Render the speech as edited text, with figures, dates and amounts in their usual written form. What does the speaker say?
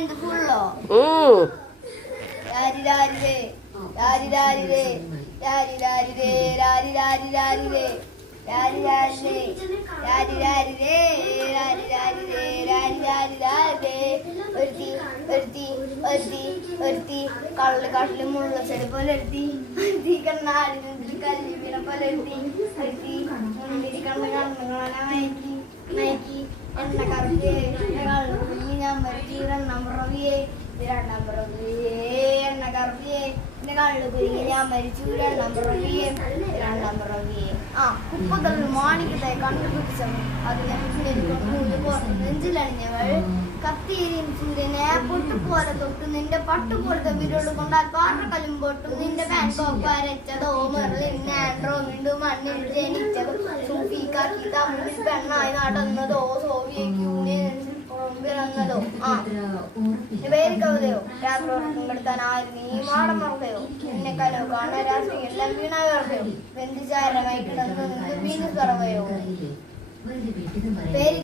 എന്ത് ഫുള്ളോ രാരി രാരിരേ രാരി രാരിരേ രാരി രാരിരേ രാരി രാരി രാരിരേ രാരി രാരിരേ രാരി രാരിരേ രാരി രാരിരേ രാരി രാരി രാരിരേ ഒരുത്തി ഒരുത്തി ഒരുത്തി ഒരുത്തി കള്ളിൽ മുള്ള ചെടി പോലെ ഒരുത്തി ഒരുത്തി കണ്ണാടി കല്ലി വീണ പോലെ ഒരുത്തി ഒരുത്തി മുന്നിരി കണ്ണുകളാണ് മയക്കി മയക്കി എണ്ണ കറക്കിയേ കള്ളി ഞാൻ മരിച്ചു രണ്ടാം പിറവിയേ രണ്ടാം പിറവിയേ എണ്ണ കറക്കിയേ എന്റെ കള്ളു കുരുങ്ങി ഞാൻ മരിച്ചു രണ്ടാം പിറവിയേ രണ്ടാം പിറവിയേ കുപ്പതൽ മാണിക്കത്തെ കണ്ടുപിടിച്ചത് അതിനെ നെഞ്ചിലണിഞ്ഞവൾ കത്തിയിരിയും സൂര്യനെ പൊട്ടുപോലെ തൊട്ടു നിന്റെ പട്ടുപോലത്തെ വിരല് കൊണ്ടാൽ പാറക്കല്ലും പൊട്ടും നിന്റെ ബാങ്കോക്ക് വരച്ചതോ മെറിലിൻ ആൻഡ്രോ വീണ്ടും മണ്ണിൽ ജനിച്ചതോ സൂഫിക്കാക്കി തമ്മിൽ പെണ്ണായി നടന്നതോ സോവിയറ്റ് യൂണിയൻ പിറന്നതോ പേര് കവിതയോ രാത്രി പങ്കെടുത്താൻ ആരും നീ മാടം മറക്കയോ എന്നെ കലോ കാണാൻ രാത്രി എല്ലാം വീണ കയറയോ ബന്ധിച്ചാരമായി കിടന്നു വീണ് കറവയോ പേര്